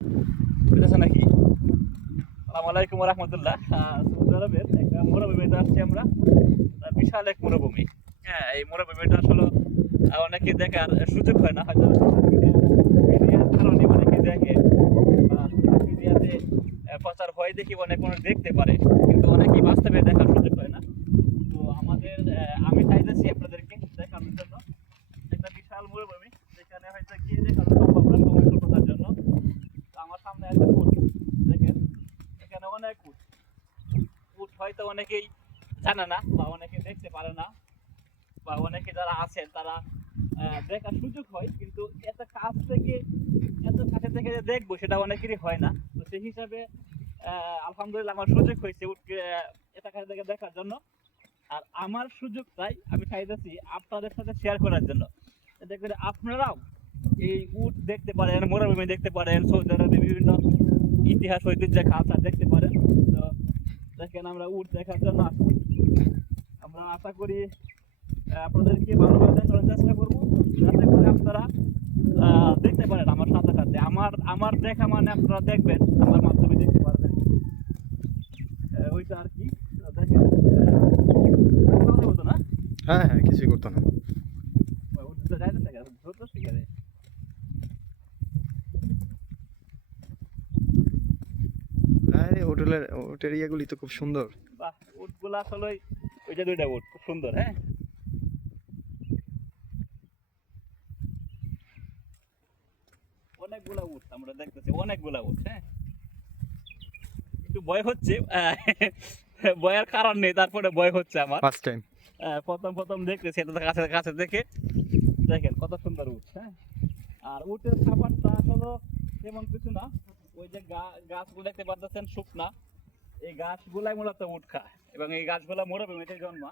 বুঝতেছে নাকি? আসসালামু আলাইকুম ওয়া রাহমাতুল্লাহ। সৌদি আরবের একটা মরুভূমিতে আসছি আমরা। বিশাল এক মরুভূমি। হ্যাঁ, এই মরুভূমিটা আসলে অনেকে দেখার সুযোগ হয় না। হয়তো মিডিয়ার কারণে অনেকে দেখে বা সোশ্যাল মিডিয়াতে প্রচার হয় দেখি অনেক মানুষ দেখতে পারে। কিন্তু অনেকেই বাস্তবে দেখার সুযোগ হয় না। তো আমাদের আমি চাইতেছি আপনাদেরকে দেখানোর জন্য একটা বিশাল মরুভূমি যেখানে হয়তো গিয়ে দেখানো সম্ভব না সময় স্বল্পতার জন্য। তো আমার সামনে একটা উট দেখেন, এখানে অনেক উট। উট হয়তো অনেকেই জানে না বা অনেকে দেখতে পারে না বা অনেকে যারা আছেন তারা দেখার সুযোগ হয়, কিন্তু এত কাছে থেকে যে দেখবো সেটা অনেকেরই হয় না। তো সেই হিসাবে আলহামদুলিল্লাহ আমার সুযোগ হয়েছে উটকে এটা কাছে থেকে দেখার জন্য। আর আমার সুযোগটাই আমি চাইতেছি আপনাদের সাথে শেয়ার করার জন্য, যাতে করে আপনারাও এই উট দেখতে পারেন, মরুভূমি দেখতে পারেন, সৌদি আরবে বিভিন্ন ইতিহাস ঐতিহ্য কালচার দেখতে পারেন। তো দেখেন আমরা উট দেখার জন্য আসছি। আমরা আশা করি আপনাদেরকে ভালোভাবে দেখানোর চেষ্টা করবো, যাতে করে আপনারা দেখতে পারেন আমার সাথে সাথে। আমার দেখা মানে আপনারা দেখবেন, আমার মাধ্যমে দেখতে পারবেন। ওইটা আর কি। দেখেন কথা বলতো না, হ্যাঁ হ্যাঁ, কিছুই করতো না। উঠতে যাইতেছে গেছে ধরতেছে গেছে। আরে হোটেলের হোটেল ইয়াগুলি তো খুব সুন্দর। বাহ, উটগুলা আসলে ওই যে দুইটা উট খুব সুন্দর। হ্যাঁ, অনেকগুলা উট আমরা দেখতেছি, অনেকগুলা উট। হ্যাঁ, একটু ভয় হচ্ছে, ভয়ের কারণ নেই, তারপরে ভয় হচ্ছে আমার। First time. প্রথম প্রথম দেখতেছি এটা কাছে কাছে দেখে দেখেন কত সুন্দর উট। হ্যাঁ, আর উটের খাবারটা আসলে তেমন কিছু না। ওই যে গাছগুলো দেখতে পাচ্ছেন শুকনা, এই গাছগুলাই মূলত উট খায় এবং এই গাছগুলা মরুভূমিতে জন্মা।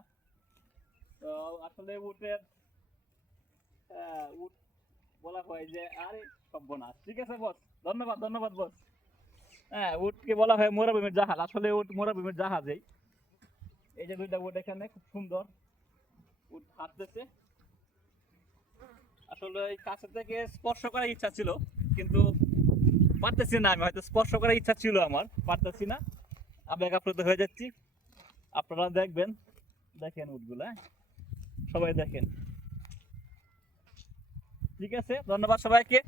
তো আসলে উট বলা হয় যে আরে সর্বনাশ। ঠিক আছে বস, ধন্যবাদ ধন্যবাদ বস। হ্যাঁ, উটকে বলা হয় মরুভূমির জাহাজ। আসলে উট মরুভূমির জাহাজেই। এই যে দুইটা উট এখানে খুব সুন্দর, উট হাঁটতেছে। আসলে এই কাছে থেকে স্পর্শ করার ইচ্ছা ছিল, কিন্তু পারতেছি না। আমি হয়তো স্পর্শ করার ইচ্ছা ছিল আমার, পারতেছি না, আবেগ আপ্লুত হয়ে যাচ্ছি। আপনারা দেখবেন, দেখেন উটগুলা, সবাই দেখেন। ঠিক আছে, ধন্যবাদ সবাইকে।